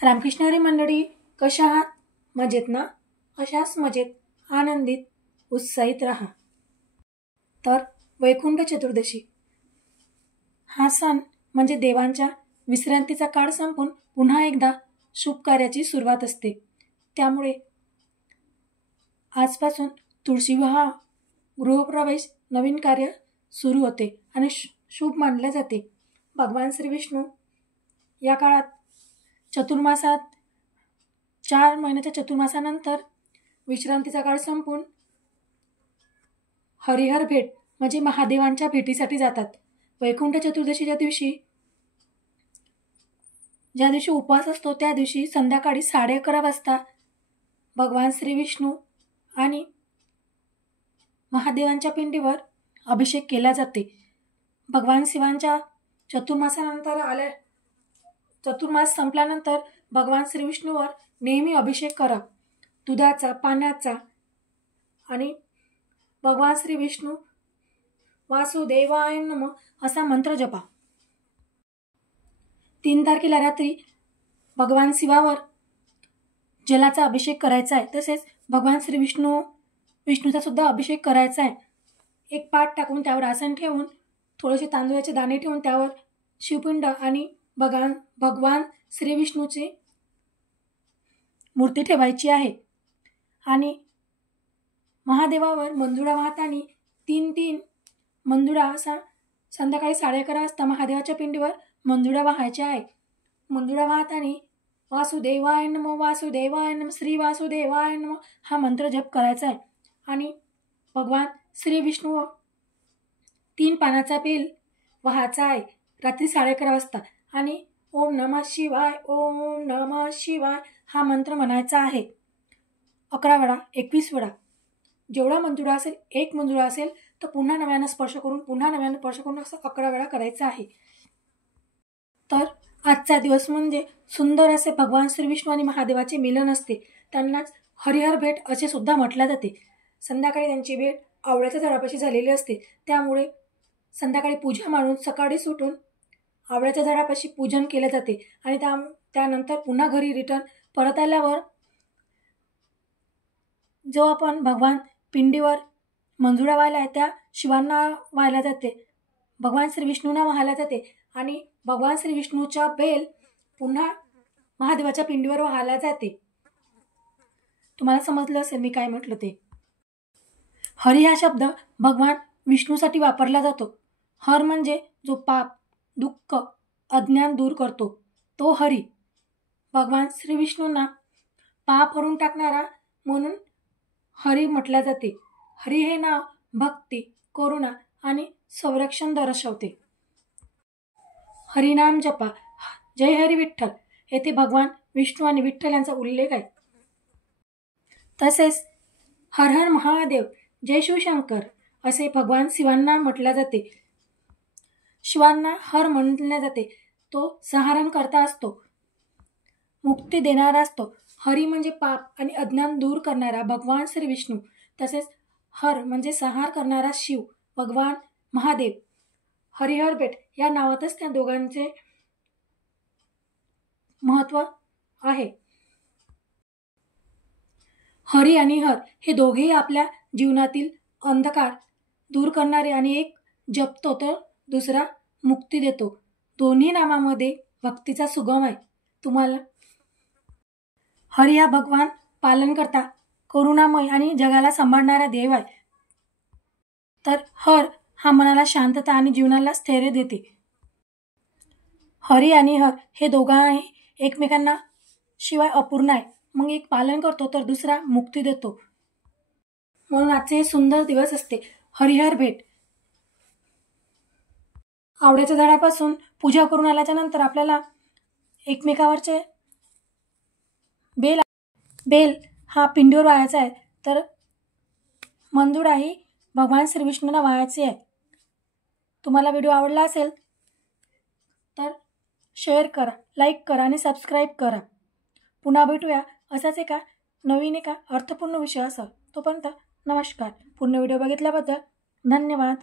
रामकृष्ण हरी मंडळी, कशा आहात? मजेत ना? अशाच मजेत, आनंदित, उत्साहित राहा. तर वैकुंठ चतुर्दशी हा सण म्हणजे देवांच्या विश्रांतीचा काळ संपून पुन्हा एकदा शुभ कार्याची सुरुवात असते. त्यामुळे आजपासून तुळशी विवाह, गृहप्रवेश, नवीन कार्य सुरू होते आणि शुभ मानले जाते. भगवान श्री विष्णू या काळात चतुर्मासात 4 महिन्याच्या चतुर्मासानंतर विश्रांतीचा काळ संपून हरिहर भेट म्हणजे महादेवांच्या भेटीसाठी जातात. वैकुंठ चतुर्दशीच्या दिवशी ज्या दिवशी उपवास असतो त्या दिवशी संध्याकाळी 11:30 वाजता भगवान श्री विष्णू आणि महादेवांच्या पिंडीवर अभिषेक केला जाते. भगवान शिवांच्या चतुर्मास संपल्यानंतर भगवान श्री विष्णूवर नेहमी अभिषेक करा, दुधाचा, पाण्याचा, आणि भगवान श्री विष्णू वासुदेवाय नमः असा मंत्र जपा. 3 तारखेला रात्री भगवान शिवावर जलाचा अभिषेक करायचा आहे. तसेच भगवान श्री विष्णूचा सुद्धा अभिषेक करायचा आहे. एक पाट टाकून त्यावर आसन ठेवून थोडेसे तांदूळाचे दाणे ठेवून त्यावर शिवपिंड आणि भगवान श्री विष्णूची मूर्ती ठेवायची आहे. आणि महादेवावर मंजुळा वाहताना 3 मंजुळा असा संध्याकाळी 11:30 वाजता महादेवाच्या पिंडीवर मंजुळा वाहायच्या आहे. मंजुळा वाहताना वासुदेवाय नमः, वासुदेवाय नमः, श्री वासुदेवाय नमः हा मंत्र जप करायचा आहे. आणि भगवान श्री विष्णू 3 पानाचा बेल वाहायचा आहे रात्री 11:30 वाजता. आणि ओम नमः शिवाय, ओम नमः शिवाय हा मंत्र म्हणायचा आहे 11 वेळा, 21 वेळा. जेवढा मंजुळा असेल, 1 मंजुळा असेल तर पुन्हा नव्यानं स्पर्श करून असं 11 वेळा करायचं आहे. तर आजचा दिवस म्हणजे सुंदर असे भगवान श्री विष्णू आणि महादेवाचे मिलन असते. त्यांनाच हरिहर भेट असे सुद्धा म्हटले जाते. संध्याकाळी त्यांची भेट आवळ्याच्या झाडापाशी झालेली असते. त्यामुळे संध्याकाळी पूजा मांडून सकाळी सुटून आवळ्याच्या झाडापाशी पूजन केले जाते. आणि त्यानंतर पुन्हा घरी रिटर्न परत आल्यावर जो आपण भगवान पिंडीवर मंजुळा वाहिला आहे त्या शिवांना वाहिला जाते, भगवान श्री विष्णूंना वाहिला जाते. आणि भगवान श्री विष्णूच्या बेल पुन्हा महादेवाच्या पिंडीवर वाहिला जाते. तुम्हाला समजलं असेल मी काय म्हटलं ते. हरी हा शब्द भगवान विष्णूसाठी वापरला जातो. हर म्हणजे जो पाप, दुःख, अज्ञान दूर करतो तो हरी. भगवान श्री विष्णूंना पाप हरून टाकणारा म्हणून हरी म्हटले जाते. हरी हे नाव भक्ती, करुणा आणि संरक्षण दर्शवते. हरिनाम जपा, जय हरी विठ्ठल येथे भगवान विष्णू आणि विठ्ठल यांचा उल्लेख आहे. तसेच हर हर महादेव, जय शिवशंकर असे भगवान शिवांना म्हटले जाते. शिवांना हर म्हटले जाते. तो संहारण करता असतो, मुक्ती देणारा असतो. हरी म्हणजे पाप आणि अज्ञान दूर करणारा भगवान श्री विष्णू. तसेच हर म्हणजे संहार करणारा शिव, भगवान महादेव. हरिहर भेट या नावातच त्या दोघांचे महत्त्व आहे. हरी आणि हर हे दोघेही आपल्या जीवनातील अंधकार दूर करणारे आणि एक जपतो तर दुसरा मुक्ती देतो. दोन्ही नामामध्ये भक्तीचा सुगम आहे. तुम्हाला हरी हा भगवान पालन करता, करुणामय आणि जगाला सांभाळणारा देव आहे. तर हर हा मनाला शांतता आणि जीवनाला स्थैर्य देते. हरी आणि हर हे दोघांही एकमेकांना शिवाय अपूर्ण आहे. मग एक पालन करतो तर दुसरा मुक्ती देतो. म्हणून आजचे हे सुंदर दिवस असते हरिहर भेट. आवळ्याच्या झाडापासून पूजा करून आल्याच्या नंतर आपल्याला एकमेकावरचे बेल हा पिंडीवर वाहायचा आहे. तर मंजुळा ही भगवान श्री विष्णूंना वाहायची आहे. तुम्हाला व्हिडिओ आवडला असेल तर शेअर करा, लाईक करा आणि सबस्क्राईब करा. पुन्हा भेटूया असाच एका नवीन अर्थपूर्ण विषयासह. तोपर्यंत नमस्कार. पूर्ण व्हिडिओ बघितल्याबद्दल धन्यवाद.